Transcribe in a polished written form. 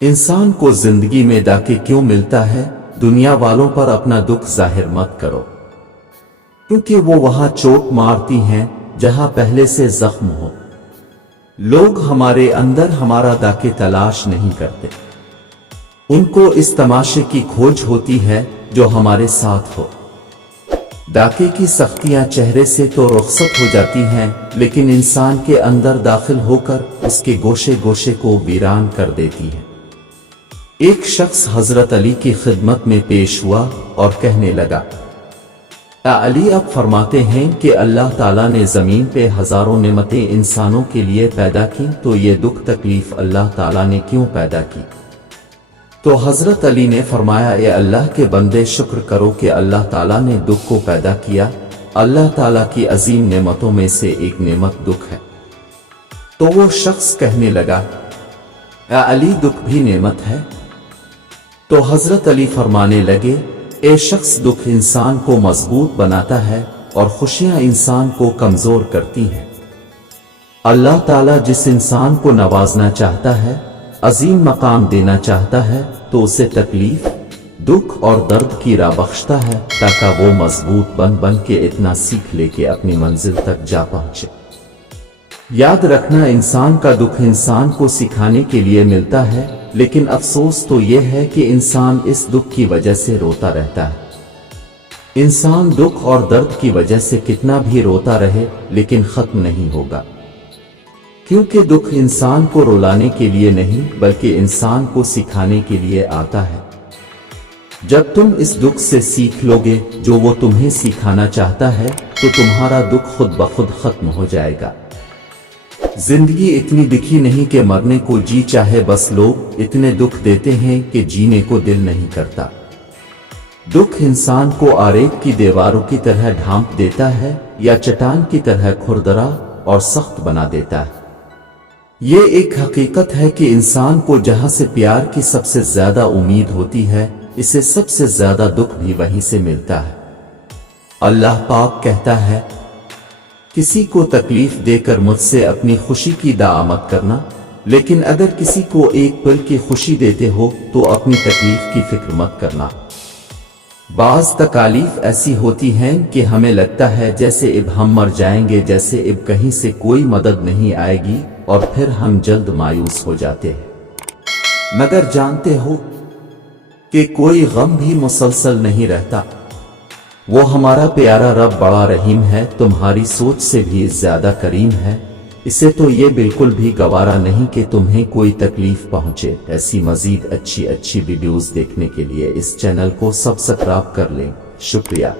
इंसान को जिंदगी में डाके क्यों मिलता है? दुनिया वालों पर अपना दुख जाहिर मत करो, क्योंकि वो वहां चोट मारती हैं जहां पहले से जख्म हो। लोग हमारे अंदर हमारा डाके तलाश नहीं करते, उनको इस तमाशे की खोज होती है जो हमारे साथ हो। डाके की सख्तियां चेहरे से तो रुखसत हो जाती हैं, लेकिन इंसान के अंदर दाखिल होकर उसके गोशे गोशे को वीरान कर देती हैं। एक शख्स हजरत अली की खिदमत में पेश हुआ और कहने लगा, अली अब फरमाते हैं कि अल्लाह ताला ने जमीन पे हजारों नेमतें इंसानों के लिए पैदा की, तो ये दुख तकलीफ अल्लाह ताला ने क्यों पैदा की? तो हजरत अली ने फरमाया, ए अल्लाह के बंदे, शुक्र करो कि अल्लाह ताला ने दुख को पैदा किया। अल्लाह ताला की अजीम नेमतों में से एक नेमत दुख है। तो वो शख्स कहने लगा, अली दुख भी नेमत है? तो हजरत अली फरमाने लगे, ए शख्स, दुख इंसान को मजबूत बनाता है और खुशियां इंसान को कमजोर करती हैं। अल्लाह ताला जिस इंसान को नवाजना चाहता है, अजीम मकाम देना चाहता है, तो उसे तकलीफ, दुख और दर्द की राह बख्शता है, ताकि वो मजबूत बन के इतना सीख ले कि अपनी मंजिल तक जा पहुंचे। याद रखना, इंसान का दुख इंसान को सिखाने के लिए मिलता है, लेकिन अफसोस तो यह है कि इंसान इस दुख की वजह से रोता रहता है। इंसान दुख और दर्द की वजह से कितना भी रोता रहे, लेकिन खत्म नहीं होगा, क्योंकि दुख इंसान को रुलाने के लिए नहीं बल्कि इंसान को सिखाने के लिए आता है। जब तुम इस दुख से सीख लोगे जो वो तुम्हें सिखाना चाहता है, तो तुम्हारा दुख खुद ब खुद खत्म हो जाएगा। जिंदगी इतनी दिखी नहीं कि मरने को जी चाहे, बस लोग इतने दुख देते हैं कि जीने को दिल नहीं करता। दुख इंसान को आरेख की दीवारों की तरह ढांप देता है या चट्टान की तरह खुरदरा और सख्त बना देता है। ये एक हकीकत है कि इंसान को जहां से प्यार की सबसे ज्यादा उम्मीद होती है, इसे सबसे ज्यादा दुख भी वहीं से मिलता है। अल्लाह पाक कहता है, किसी को तकलीफ देकर मुझसे अपनी खुशी की दाअ मत करना, लेकिन अगर किसी को एक पल की खुशी देते हो तो अपनी तकलीफ की फिक्र मत करना। बाज तकालीफ ऐसी होती हैं कि हमें लगता है जैसे अब हम मर जाएंगे, जैसे अब कहीं से कोई मदद नहीं आएगी, और फिर हम जल्द मायूस हो जाते हैं। मगर जानते हो कि कोई गम भी मुसलसल नहीं रहता। वो हमारा प्यारा रब बड़ा रहीम है, तुम्हारी सोच से भी ज्यादा करीम है। इसे तो ये बिल्कुल भी गवारा नहीं कि तुम्हें कोई तकलीफ पहुंचे। ऐसी मजीद अच्छी वीडियोस देखने के लिए इस चैनल को सब्सक्राइब कर लें। शुक्रिया।